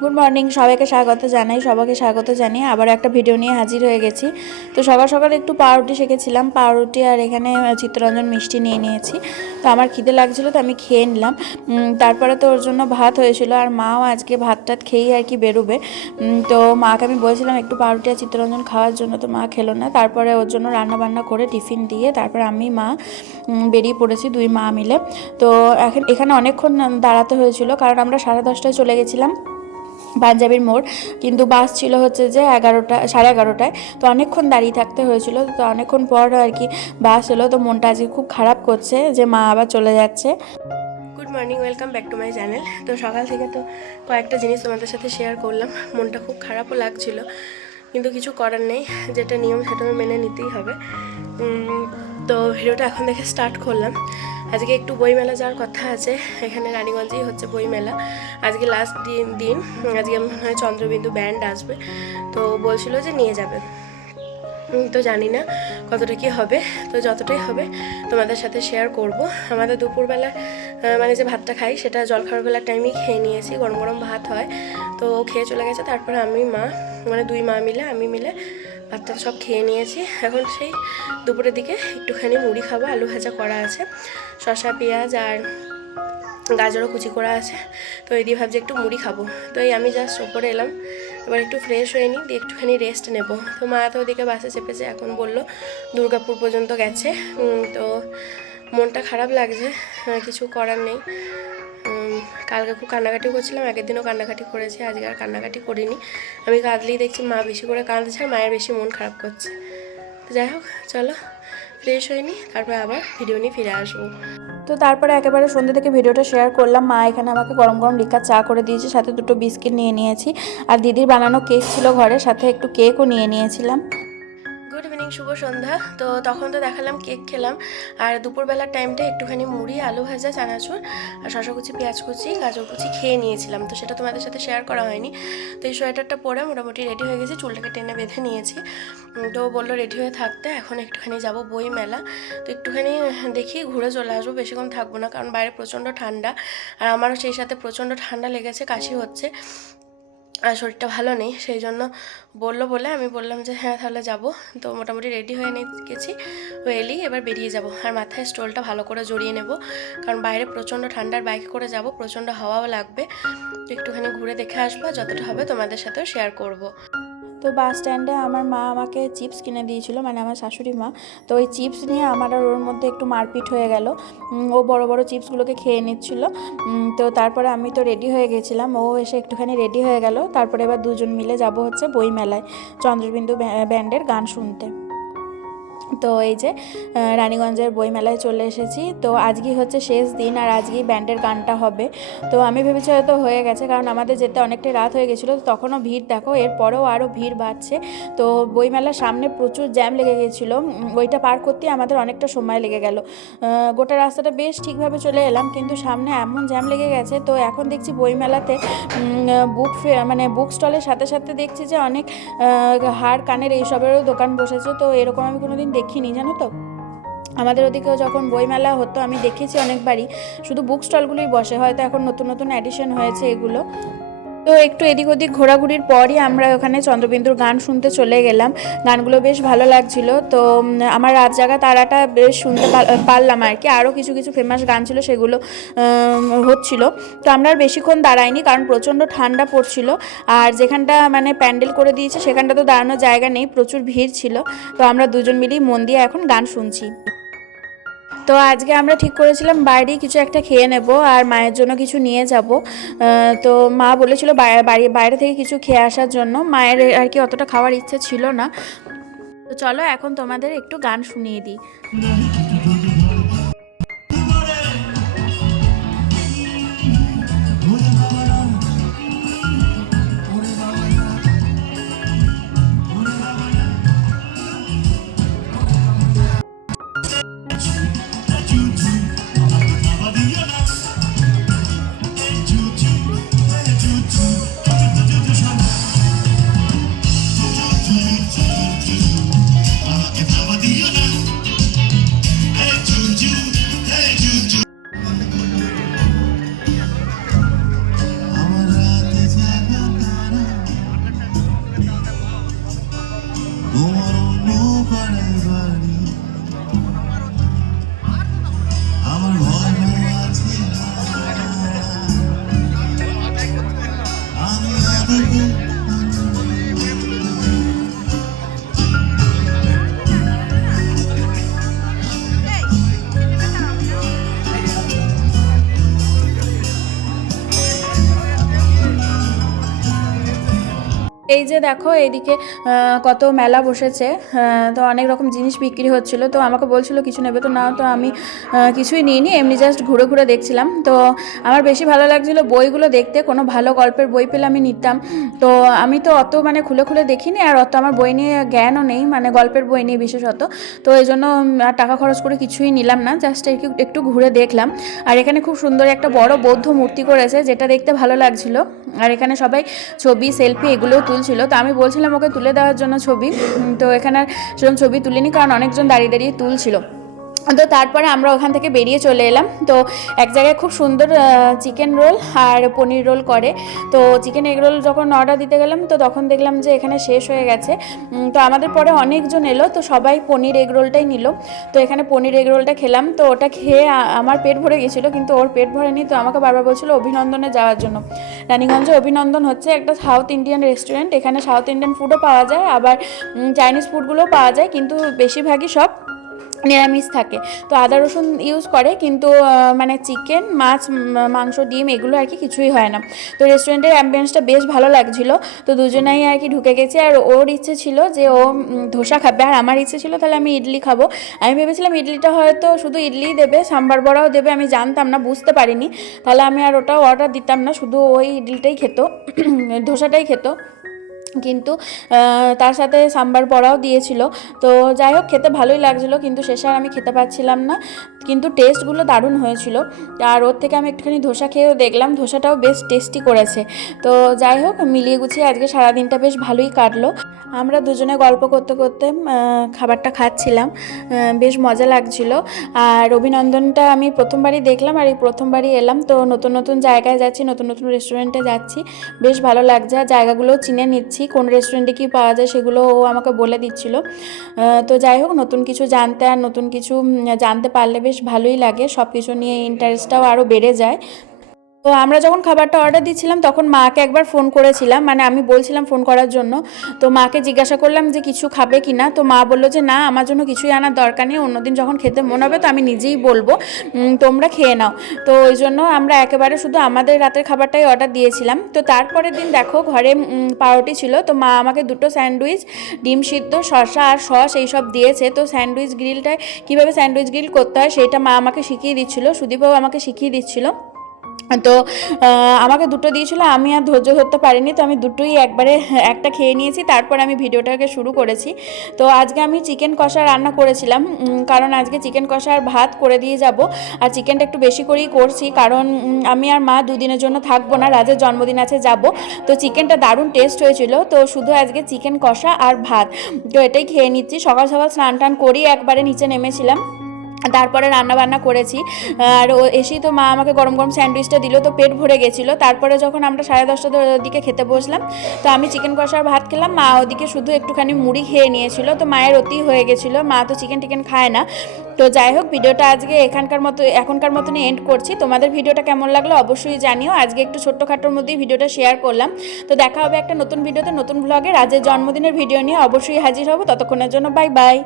Good morning, সবাইকে স্বাগত জানিয়ে আবার একটা ভিডিও নিয়ে হাজির হয়ে গেছি। তো সকাল সকাল একটু পাউরুটি শেখেছিলাম, পাউরুটি আর এখানে চিত্তরঞ্জন মিষ্টি নিয়ে নিয়েছি। তো আমার খিদে লাগছিলো, তো আমি খেয়ে নিলাম। তারপরে তো ওর জন্য ভাত হয়েছিল, আর মাও আজকে ভাত টাত খেয়েই আর কি বেরোবে। তো মাকে আমি বলেছিলাম একটু পাউরুটি আর চিত্তরঞ্জন খাওয়ার জন্য, তো মা খেলো না। তারপরে ওর জন্য রান্না বান্না করে টিফিন দিয়ে তারপরে আমি মা বেরিয়ে পড়েছি, দুই মা মিলে। তো এখানে অনেকক্ষণ দাঁড়াতে হয়েছিল, কারণ আমরা 10:30টায় চলে গেছিলাম পাঞ্জাবির মোড়, কিন্তু বাস ছিল হচ্ছে যে 11:30টায়। তো অনেকক্ষণ দাঁড়িয়ে থাকতে হয়েছিল। তো অনেকক্ষণ পর আর কি বাস এলো, তো মনটা আজকে খুব খারাপ করছে যে মা আবার চলে যাচ্ছে। Good morning, welcome back to my channel. তো সকাল থেকে তো কয়েকটা জিনিস তোমাদের সাথে শেয়ার করলাম, মনটা খুব খারাপও লাগছিল, কিন্তু কিছু করার নেই, যেটা নিয়ম সেটা মেনে নিতেই হবে। তো ভিডিওটা এখন দেখে স্টার্ট করলাম। আজকে একটু বইমেলা যাওয়ার কথা আছে, এখানে রানীগঞ্জেই হচ্ছে বইমেলা। আজকে লাস্ট দিন আজকে মনে হয় চন্দ্রবিন্দু ব্যান্ড আসবে, তো বলছিল যে নিয়ে যাবে। তো জানি না কতটা কী হবে, তো যতটাই হবে তোমাদের সাথে শেয়ার করব। আমাদের দুপুরবেলা মানে যে ভাতটা খাই সেটা জলখাবার বেলার টাইমেই খেয়ে নিয়েছি, গরম গরম ভাত হয়, তো খেয়ে চলে গেছে। তারপরে আমি মা মানে দুই মা মিলে আমি মিলে ভাতটা সব খেয়ে নিয়েছি। এখন সেই দুপুরের দিকে একটুখানি মুড়ি খাবো, আলু ভাজা করা আছে, শসা পেঁয়াজ আর গাজরও কুচি করা আছে, তো এই দিয়ে ভাবছি একটু মুড়ি খাবো। তো এই আমি জাস্ট ওপরে এলাম, এবার একটু ফ্রেশ হয়ে নিই, দিয়ে একটুখানি রেস্ট নেব। তো মা তো ওদিকে বাসে চেপেছে, এখন বললো দুর্গাপুর পর্যন্ত গেছে। তো মনটা খারাপ লাগছে, কিছু করার নেই। কালকে খুব কান্নাকাটি করছিলাম, আগের দিনও কান্নাকাটি করেছি, আজকে আর কান্নাকাটি করিনি। আমি কাঁদলেই দেখছি মা বেশি করে কাঁদছে, আর মায়ের বেশি মন খারাপ করছে। তো যাই হোক, চলো ফ্রেশ হয়ে নিই, তারপরে আবার ভিডিও নিয়ে ফিরে আসবো। তো তারপরে একেবারে সন্ধ্যে থেকে ভিডিওটা শেয়ার করলাম। মা এখানে আমাকে গরম গরম লিকার চা করে দিয়েছে, সাথে দুটো বিস্কিট নিয়ে নিয়েছি, আর দিদির বানানো কেক ছিল ঘরে, সাথে একটু কেকও নিয়ে নিয়েছিলাম। গুড ইভিনিং, শুভ সন্ধ্যা। তো তখন তো দেখালাম কেক খেলাম, আর দুপুরবেলার টাইমটা একটুখানি মুড়ি, আলু ভাজা, চানাচুর আর শসা কুচি, পেঁয়াজ কুচি, গাজর কুচি খেয়ে নিয়েছিলাম। তো সেটা তোমাদের সাথে শেয়ার করা হয়নি। তো এই সোয়েটারটা পরে মোটামুটি রেডি হয়ে গেছি, চুলটাকে টেনে বেঁধে নিয়েছি। তো বললো রেডি হয়ে থাকতে, এখন একটুখানি যাবো বই মেলা। তো একটুখানি দেখি ঘুরে চলে আসবো, বেশিক্ষণ থাকবো না, কারণ বাইরে প্রচণ্ড ঠান্ডা, আর আমারও সেই সাথে প্রচণ্ড ঠান্ডা লেগেছে, কাশি হচ্ছে, আর শরীরটা ভালো নেই। সেই জন্য বললো বলে আমি বললাম যে হ্যাঁ তাহলে যাবো। তো মোটামুটি রেডি হয়ে গেছি, এলেই এবার বেরিয়ে যাব, আর মাথায় স্টোলটা ভালো করে জড়িয়ে নেব, কারণ বাইরে প্রচণ্ড ঠান্ডার, বাইকে করে যাব, প্রচণ্ড হাওয়াও লাগবে। তো একটুখানি ঘুরে দেখে আসবো, যতটা হবে তোমাদের সাথেও শেয়ার করব। তো বাস স্ট্যান্ডে আমার মা আমাকে চিপস কিনে দিয়েছিল, মানে আমার শাশুড়ি মা। তো ওই চিপস নিয়ে আমার আর ওর মধ্যে একটু মারপিট হয়ে গেল, ও বড় বড় চিপসগুলোকে খেয়ে নিচ্ছিল। তো তারপরে আমি তো রেডি হয়ে গেছিলাম, ও এসে একটুখানি রেডি হয়ে গেল। তারপরে এবার দুজন মিলে যাব হচ্ছে বইমেলায়, চন্দ্রবিন্দু ব্যান্ডের গান শুনতে। তো এই যে রানীগঞ্জের বইমেলায় চলে এসেছি। তো আজকেই হচ্ছে শেষ দিন, আর আজকেই ব্যান্ডের গানটা হবে। তো আমি ভেবেছি হয়তো হয়ে গেছে, কারণ আমাদের যেতে অনেকটাই রাত হয়ে গেছিলো। তো তখনও ভিড় দেখো, এরপরেও আরও ভিড় বাড়ছে। তো বইমেলার সামনে প্রচুর জ্যাম লেগে গেছিলো, ওইটা পার করতেই আমাদের অনেকটা সময় লেগে গেল। গোটা রাস্তাটা বেশ ঠিকভাবে চলে এলাম, কিন্তু সামনে এমন জ্যাম লেগে গেছে। তো এখন দেখছি বইমেলাতে বুক স্টলের সাথে সাথে দেখছি যে অনেক হাড় কানের এইসবেরও দোকান বসেছে। তো এরকম আমি কোনোদিন দেখিনি, জানো তো। আমাদের ওদিকেও যখন বইমেলা হতো আমি দেখেছি অনেকবারই, শুধু বুক স্টলগুলোই বসে, হয়তো এখন নতুন নতুন অ্যাডিশন হয়েছে এগুলো। তো একটু এদিক ওদিক ঘোরাঘুরির পরই আমরা ওখানে চন্দ্রবিন্দুর গান শুনতে চলে গেলাম। গানগুলো বেশ ভালো লাগছিল। তো আমার রাত জাগা তারাটা বেশ শুনতে পারলাম আর কি, আরও কিছু কিছু ফেমাস গান ছিল সেগুলো হচ্ছিল। তো আমরা আর বেশিক্ষণ দাঁড়াইনি, কারণ প্রচণ্ড ঠান্ডা পড়ছিল, আর যেখানটা মানে প্যান্ডেল করে দিয়েছে সেখানটা তো দাঁড়ানোর জায়গা নেই, প্রচুর ভিড় ছিল। তো আমরা দুজন মিলেই মন দিয়ে এখন গান শুনছি। তো আজকে আমরা ঠিক করেছিলাম বাইরেই কিছু একটা খেয়ে নেব, আর মায়ের জন্য কিছু নিয়ে যাব। তো মা বলেছিল বাইরে থেকে কিছু খেয়ে আসার জন্য, মায়ের আর কি অতটা খাওয়ার ইচ্ছে ছিল না। তো চলো এখন তোমাদের একটু গান শুনিয়ে দিই। এই যে দেখো এইদিকে কত মেলা বসেছে, তো অনেক রকম জিনিস বিক্রি হচ্ছিল। তো আমাকে বলছিল কিছু নেবে, তো না, তো আমি কিছুই নিইনি, এমনি জাস্ট ঘুরে ঘুরে দেখছিলাম। তো আমার বেশি ভালো লাগছিলো বইগুলো দেখতে, কোনো ভালো গল্পের বই পেলে আমি নিতাম। তো আমি তো অত মানে খুলে খুলে দেখিনি, আর অত আমার বই নিয়ে জ্ঞানও নেই, মানে গল্পের বই নিয়ে বিশেষত। তো এই জন্য আর টাকা খরচ করে কিছুই নিলাম না, জাস্ট একটু ঘুরে দেখলাম। আর এখানে খুব সুন্দর একটা বড় বৌদ্ধ মূর্তি করেছে, যেটা দেখতে ভালো লাগছিল। আর এখানে সবাই ছবি সেলফি এগুলোও তুলছিল। তো আমি বলছিলাম ওকে তুলে দেওয়ার জন্য ছবি, তো এখানে আর সেরকম ছবি তুলিনি, কারণ অনেকজন দাঁড়িয়ে দাঁড়িয়ে তুলছিল। তো তারপরে আমরা ওখান থেকে বেরিয়ে চলে এলাম। তো এক জায়গায় খুব সুন্দর চিকেন রোল আর পনির রোল করে। তো চিকেন এগ রোল যখন অর্ডার দিতে গেলাম, তো তখন দেখলাম যে এখানে শেষ হয়ে গেছে। তো আমাদের পরে অনেকজন এলো, তো সবাই পনির এগ রোলটাই নিল। তো এখানে পনির এগ রোলটা খেলাম, তো ওটা খেয়ে আমার পেট ভরে গেছিলো, কিন্তু ওর পেট ভরেনি। তো আমাকে বারবার বলছিল অভিনন্দনে যাওয়ার জন্য। রানীগঞ্জে অভিনন্দন হচ্ছে একটা সাউথ ইন্ডিয়ান রেস্টুরেন্ট, এখানে সাউথ ইন্ডিয়ান ফুডও পাওয়া যায়, আবার চাইনিজ ফুডগুলোও পাওয়া যায়, কিন্তু বেশিরভাগই সব নিরামিষ থাকে। তো আদা রসুন ইউজ করে, কিন্তু মানে চিকেন, মাছ, মাংস, ডিম এগুলো আর কি কিছুই হয় না। তো রেস্টুরেন্টের অ্যাম্বিয়েন্সটা বেশ ভালো লাগছিলো। তো দুজনেই আর কি ঢুকে গেছে, আর ওর ইচ্ছে ছিল যে ও ধোসা খাবে, আর আমার ইচ্ছে ছিল তাহলে আমি ইডলি খাবো। আমি ভেবেছিলাম ইডলিটা হয়তো শুধু ইডলিই দেবে, সাম্বার বড়াও দেবে, আমি জানতাম না, বুঝতে পারিনি। তাহলে আমি আর ওটাও অর্ডার দিতাম না, শুধু ওই ইডলিটাই খেত, ধোসাটাই খেত। কিন্তু তার সাথে সাম্বার বড়াও দিয়েছিল। তো যাই হোক, খেতে ভালোই লাগছিলো, কিন্তু শেষে আর আমি খেতে পারছিলাম না। কিন্তু টেস্টগুলো দারুণ হয়েছিল। আর ওর থেকে আমি একটুখানি ধোসা খেয়েও দেখলাম, ধোসাটাও বেশ টেস্টি করেছে। তো যাই হোক, মিলিয়ে গুছিয়ে আজকে সারাদিনটা বেশ ভালোই কাটলো। আমরা দুজনে গল্প করতে করতে খাবারটা খাচ্ছিলাম, বেশ মজা লাগছিল। আর অভিনন্দনটা আমি প্রথমবারই দেখলাম, আর এই প্রথমবারই এলাম। তো নতুন নতুন জায়গায় যাচ্ছি, নতুন নতুন রেস্টুরেন্টে যাচ্ছি, বেশ ভালো লাগছে। আর জায়গাগুলো চিনে নিচ্ছি, কোন রেস্টুরেন্টে কী পাওয়া যায় সেগুলো ও আমাকে বলে দিচ্ছিল। তো যাই হোক, নতুন কিছু জানতে আর নতুন কিছু জানতে পারলে বেশ ভালোই লাগে, সব কিছু নিয়ে ইন্টারেস্টটাও আরও বেড়ে যায়। তো আমরা যখন খাবারটা অর্ডার দিচ্ছিলাম, তখন মাকে একবার ফোন করেছিলাম, মানে আমি বলছিলাম ফোন করার জন্য। তো মাকে জিজ্ঞাসা করলাম যে কিছু খাবে কি না। তো মা বললো যে না, আমার জন্য কিছুই আনার দরকার নেই, অন্যদিন যখন খেতে মন হবে তো আমি নিজেই বলবো, তোমরা খেয়ে নাও। তো ওই জন্য আমরা একেবারে শুধু আমাদের রাতের খাবারটাই অর্ডার দিয়েছিলাম। তো তারপরের দিন দেখো, ঘরে পাউরুটি ছিল। তো মা আমাকে দুটো স্যান্ডউইচ, ডিম সিদ্ধ, শসা আর সস এইসব দিয়েছে। তো স্যান্ডউইচ গ্রিলটায় কীভাবে স্যান্ডউইচ গ্রিল করতে হয় সেইটা মা আমাকে শিখিয়ে দিচ্ছিলো, সুদীপও আমাকে শিখিয়ে দিচ্ছিলো। তো আমাকে দুটো দিয়েছিলো, আমি আর ধৈর্য ধরতে পারিনি। তো আমি দুটোই একবারে একটা খেয়ে নিয়েছি, তারপর আমি ভিডিওটাকে শুরু করেছি। তো আজকে আমি চিকেন কষা রান্না করেছিলাম, কারণ আজকে চিকেন কষা আর ভাত করে দিয়ে যাব। আর চিকেনটা একটু বেশি করেই করছি, কারণ আমি আর মা দুদিনের জন্য থাকবো না, রাজের জন্মদিন আছে, যাব। তো চিকেনটা দারুণ টেস্ট হয়েছিল। তো শুধু আজকে চিকেন কষা আর ভাত, তো এটাই খেয়ে নিচ্ছি। সকাল সকাল স্নান টান করেই একবারে নিচে নেমেছিলাম, তারপরে রান্নাবান্না করেছি। আর এসেই তো মা আমাকে গরম গরম স্যান্ডউইচটা দিল, তো পেট ভরে গেছিলো। তারপরে যখন আমরা 10:30টার দিকে খেতে বসলাম, তো আমি চিকেন কষার ভাত খেলাম, মা ওদিকে শুধু একটুখানি মুড়ি খেয়ে নিয়েছিল। তো মায়ের অতি হয়ে গেছিলো, মা তো চিকেন টিকেন খায় না। তো যাই হোক, ভিডিওটা আজকে এখনকার মতনই এন্ড করছি। তোমাদের ভিডিওটা কেমন লাগলো অবশ্যই জানিও। আজকে একটু ছোট্টখাটোর মধ্যেই ভিডিওটা শেয়ার করলাম। তো দেখা হবে একটা নতুন ভিডিওতে, নতুন ব্লগে, রাজের জন্মদিনের ভিডিও নিয়ে অবশ্যই হাজির হব। ততক্ষণের জন্য বাই বাই।